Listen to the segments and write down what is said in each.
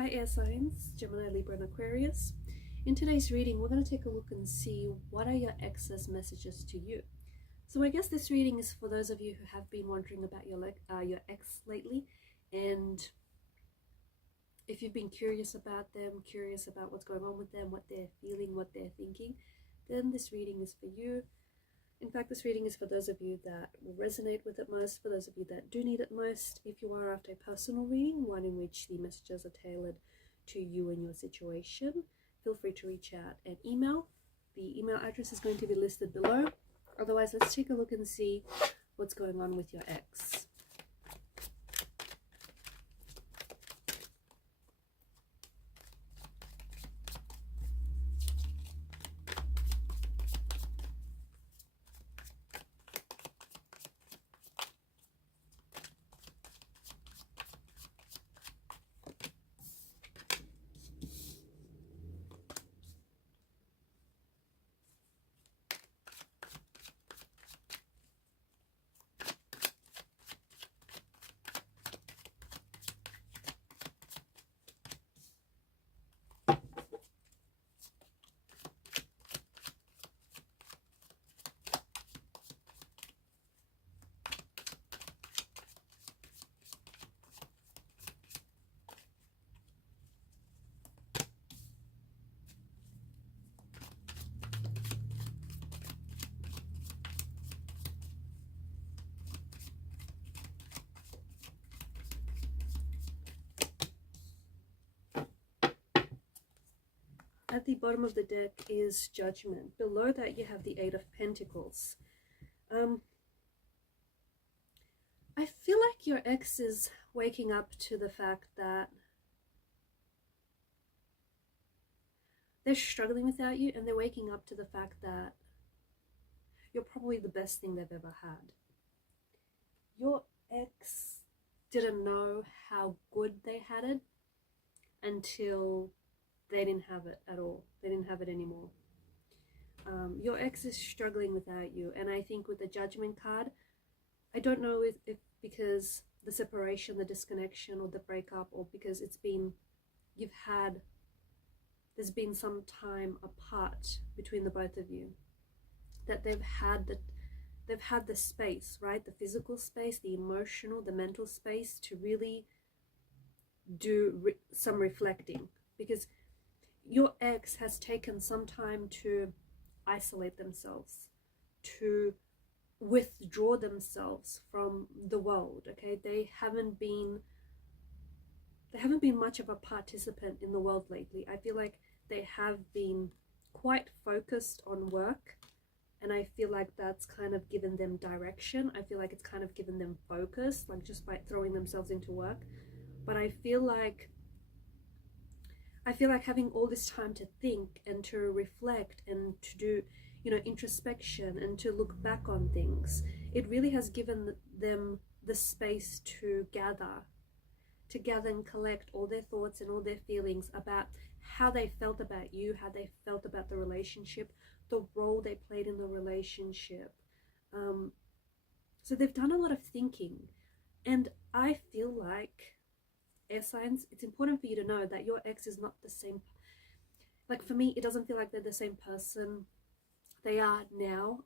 Hi air signs, Gemini, Libra and Aquarius. In today's reading, we're going to take a look and see what are your ex's messages to you. So I guess this reading is for those of you who have been wondering about your ex lately, and if you've been curious about them, curious about what's going on with them, what they're feeling, what they're thinking, then this reading is for you. In fact, this reading is for those of you that will resonate with it most, for those of you that do need it most. If you are after a personal reading, one in which the messages are tailored to you and your situation, feel free to reach out and email. The email address is going to be listed below. Otherwise, let's take a look and see what's going on with your ex. At the bottom of the deck is Judgment. Below that you have the Eight of Pentacles. I feel like your ex is waking up to the fact that they're struggling without you, and they're waking up to the fact that you're probably the best thing they've ever had. Your ex didn't know how good they had it until they didn't have it at all. They didn't have it anymore. Your ex is struggling without you, and I think with the Judgment card, I don't know if because the separation, the disconnection, or the breakup, or because it's been, there's been some time apart between the both of you, that they've had the space, right? The physical space, the emotional, the mental space to really do some reflecting, because your ex has taken some time to isolate themselves, to withdraw themselves from the world. Okay, they haven't been much of a participant in the world lately. I feel like they have been quite focused on work, and I feel like that's kind of given them direction. I feel like it's kind of given them focus, like just by throwing themselves into work. But I feel like having all this time to think and to reflect and to do, introspection and to look back on things, it really has given them the space to gather and collect all their thoughts and all their feelings about how they felt about you, how they felt about the relationship, the role they played in the relationship. So they've done a lot of thinking, and I feel like, air signs, it's important for you to know that your ex is not the same. Like, for me, it doesn't feel like they're the same person they are now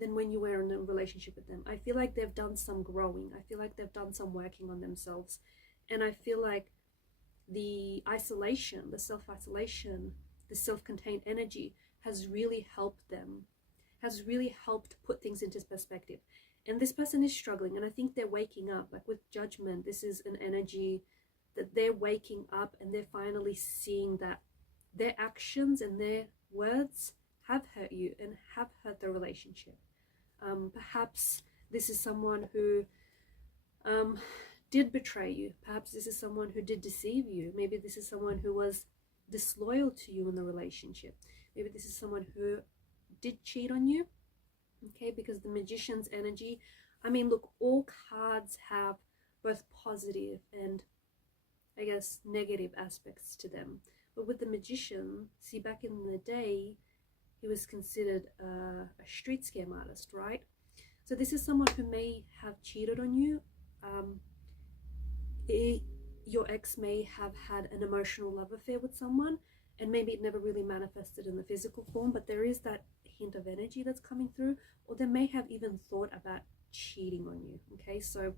than when you were in a relationship with them. I feel like they've done some growing. I feel like they've done some working on themselves. And I feel like the isolation, the self-isolation, the self-contained energy has really helped them, has really helped put things into perspective. And this person is struggling, and I think they're waking up. Like with Judgment, this is an energy that they're waking up, and they're finally seeing that their actions and their words have hurt you and have hurt the relationship. Perhaps this is someone who did betray you. Perhaps this is someone who did deceive you. Maybe this is someone who was disloyal to you in the relationship. Maybe this is someone who did cheat on you. Okay, because the Magician's energy, I mean, look, all cards have both positive and, I guess, negative aspects to them. But with the Magician, see, back in the day, he was considered a street scam artist, right? So this is someone who may have cheated on you. your ex may have had an emotional love affair with someone, and maybe it never really manifested in the physical form, but there is that hint of energy that's coming through, or they may have even thought about cheating on you. Okay, so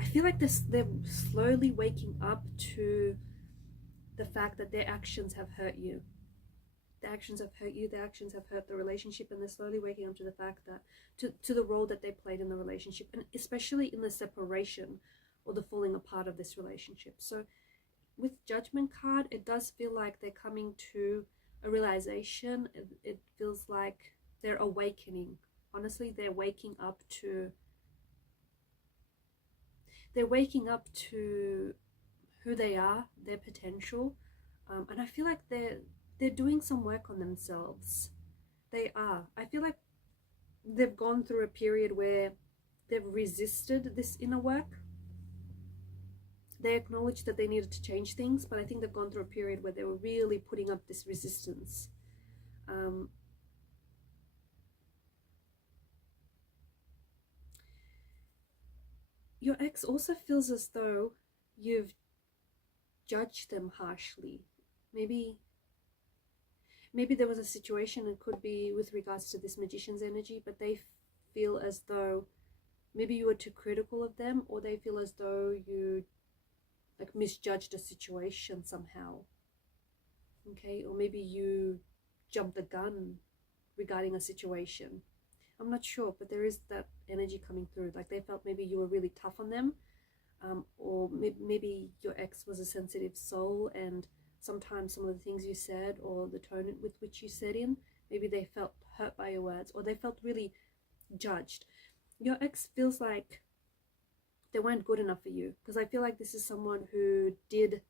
I feel like they're slowly waking up to the fact that their actions have hurt you. The actions have hurt you, the actions have hurt the relationship, and they're slowly waking up to the fact that to the role that they played in the relationship, and especially in the separation or the falling apart of this relationship. So with Judgment card, it does feel like they're coming to a realization. It feels like they're awakening. Honestly, they're waking up to who they are, their potential, and I feel like they're doing some work on themselves. They are. I feel like they've gone through a period where they've resisted this inner work. They acknowledged that they needed to change things, but I think they've gone through a period where they were really putting up this resistance. Your ex also feels as though you've judged them harshly. Maybe there was a situation, it could be with regards to this Magician's energy, but they feel as though maybe you were too critical of them, or they feel as though you like misjudged a situation somehow. Okay, or maybe you jumped the gun regarding a situation. I'm not sure, but there is that energy coming through. Like they felt maybe you were really tough on them, or maybe your ex was a sensitive soul, and sometimes some of the things you said or the tone with which you said in, maybe they felt hurt by your words, or they felt really judged. Your ex feels like they weren't good enough for you, because I feel like this is someone who did,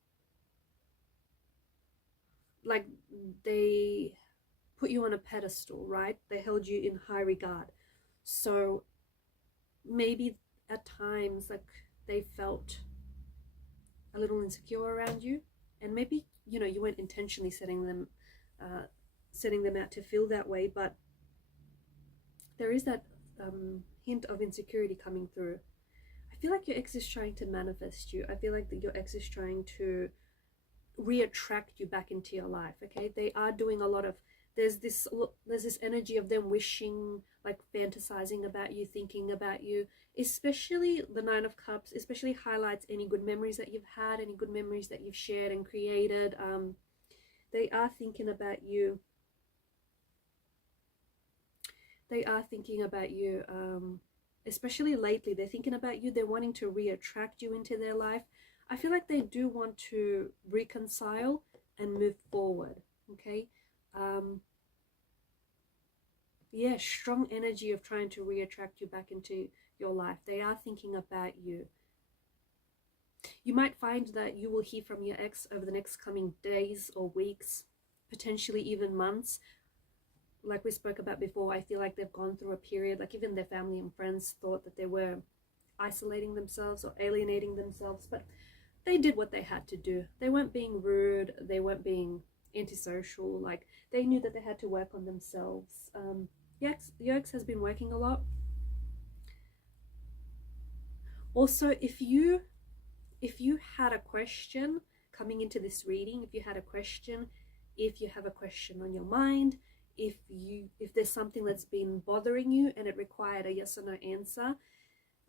like, they put you on a pedestal, right? They held you in high regard. So maybe at times, like, they felt a little insecure around you, and maybe, you know, you weren't intentionally setting them out to feel that way, but there is that hint of insecurity coming through. I feel like your ex is trying to manifest you. I feel like that your ex is trying to reattract you back into your life. Okay, they are doing a lot of, there's this energy of them wishing, like fantasizing about you, thinking about you, especially the Nine of Cups, especially highlights any good memories that you've had, any good memories that you've shared and created. They are thinking about you. They are thinking about you, especially lately. They're thinking about you. They're wanting to reattract you into their life. I feel like they do want to reconcile and move forward. Okay. Yeah, strong energy of trying to reattract you back into your life. They are thinking about you. You might find that you will hear from your ex over the next coming days or weeks, potentially even months. Like we spoke about before, I feel like they've gone through a period, like even their family and friends thought that they were isolating themselves or alienating themselves, but they did what they had to do. They weren't being rude, they weren't being antisocial, like they knew that they had to work on themselves. Your ex has been working a lot. Also, if you had a question coming into this reading, if you have a question on your mind, if there's something that's been bothering you and it required a yes or no answer,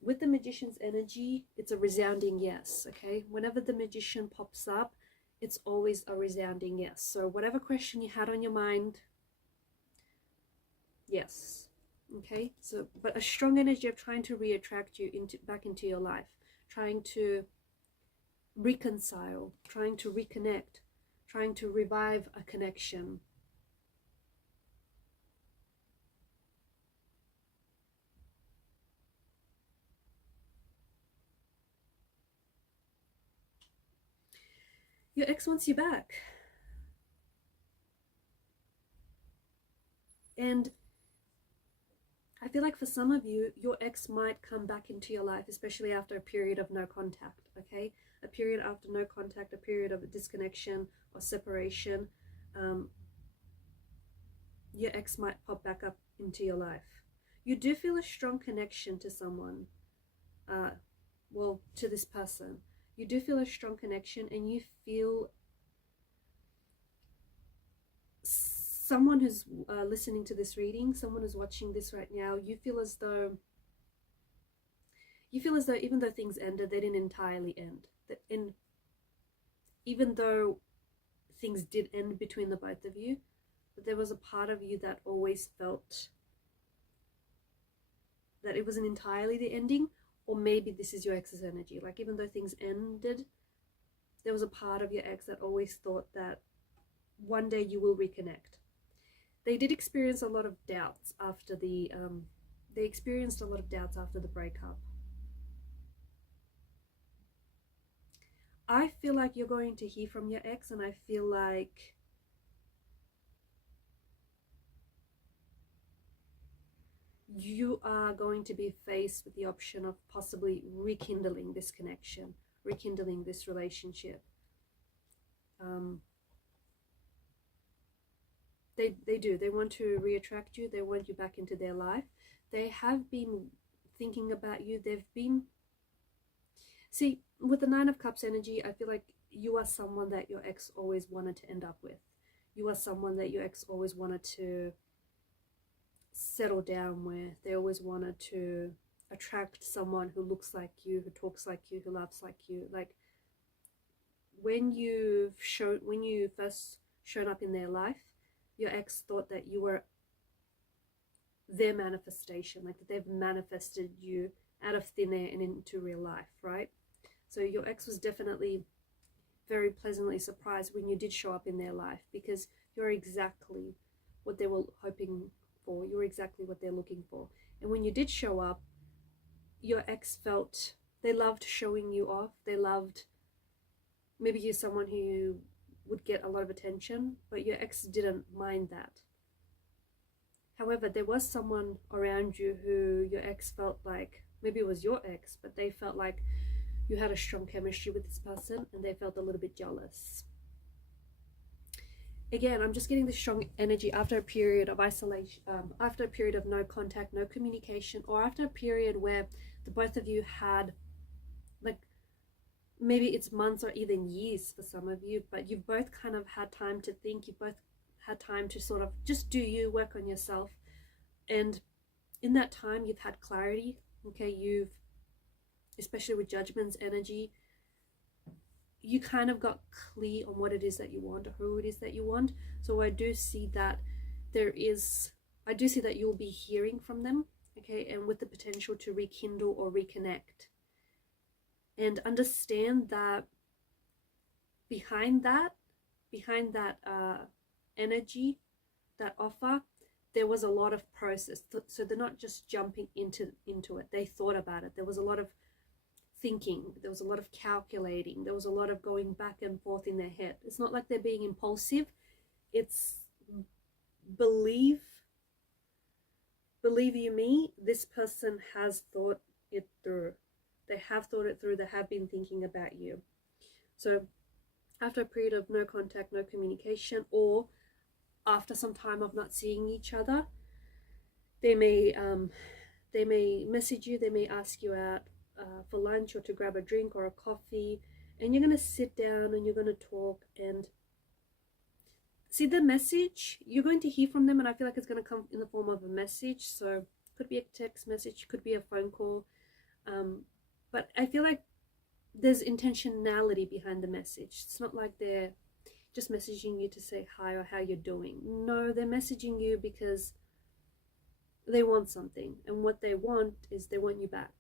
with the Magician's energy, it's a resounding yes. Okay, whenever the Magician pops up, it's always a resounding yes. So whatever question you had on your mind, yes. Okay, so but a strong energy of trying to reattract you back into your life, trying to reconcile, trying to reconnect, trying to revive a connection. Your ex wants you back. And I feel like for some of you, your ex might come back into your life, especially after a period of no contact, okay? A period after no contact, a period of disconnection or separation. Your ex might pop back up into your life. You do feel a strong connection to someone. well, to this person, you do feel a strong connection, and you feel someone who's listening to this reading, someone who's watching this right now, you feel as though even though things ended, they didn't entirely end. Even though things did end between the both of you, but there was a part of you that always felt that it wasn't entirely the ending, or maybe this is your ex's energy. Like, even though things ended, there was a part of your ex that always thought that one day you will reconnect. They did experience a lot of doubts after the breakup. I feel like you're going to hear from your ex, and I feel like you are going to be faced with the option of possibly rekindling this connection, rekindling this relationship. They do. They want to reattract you. They want you back into their life. They have been thinking about you. See, with the Nine of Cups energy, I feel like you are someone that your ex always wanted to end up with. You are someone that your ex always wanted to settle down with. They always wanted to attract someone who looks like you, who talks like you, who loves like you. Like, when you first showed up in their life, your ex thought that you were their manifestation, like that they've manifested you out of thin air and into real life, right? So your ex was definitely very pleasantly surprised when you did show up in their life, because you're exactly what they were hoping for. You're exactly what they're looking for. And when you did show up, your ex felt they loved showing you off. They loved, maybe you're someone who would get a lot of attention, but your ex didn't mind that. However, there was someone around you who your ex felt like, maybe it was your ex, but they felt like you had a strong chemistry with this person, and they felt a little bit jealous. Again, I'm just getting this strong energy after a period of isolation, after a period of no contact, no communication, or after a period where the both of you had, like, maybe it's months or even years for some of you, but you've both kind of had time to think. You've both had time to sort of just do you, work on yourself. And in that time, you've had clarity. Okay, you've, especially with Judgment's energy, you kind of got clear on what it is that you want, or who it is that you want. So I do see that you'll be hearing from them, okay, and with the potential to rekindle or reconnect. And understand that behind that energy, that offer, there was a lot of process. So they're not just jumping into it. They thought about it. There was a lot of thinking. There was a lot of calculating. There was a lot of going back and forth in their head. It's not like they're being impulsive. It's believe you me, this person has thought it through. They have thought it through. They have been thinking about you. So after a period of no contact, no communication, or after some time of not seeing each other, they may message you. They may ask you out for lunch, or to grab a drink or a coffee, and you're going to sit down and you're going to talk and see the message. You're going to hear from them, and I feel like it's going to come in the form of a message. So it could be a text message, could be a phone call, but I feel like there's intentionality behind the message. It's not like they're just messaging you to say hi or how you're doing. No, they're messaging you because they want something, and what they want is they want you back.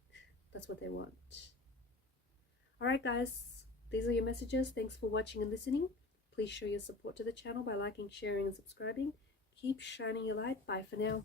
That's what they want. Alright guys, these are your messages. Thanks for watching and listening. Please show your support to the channel by liking, sharing and subscribing. Keep shining your light. Bye for now.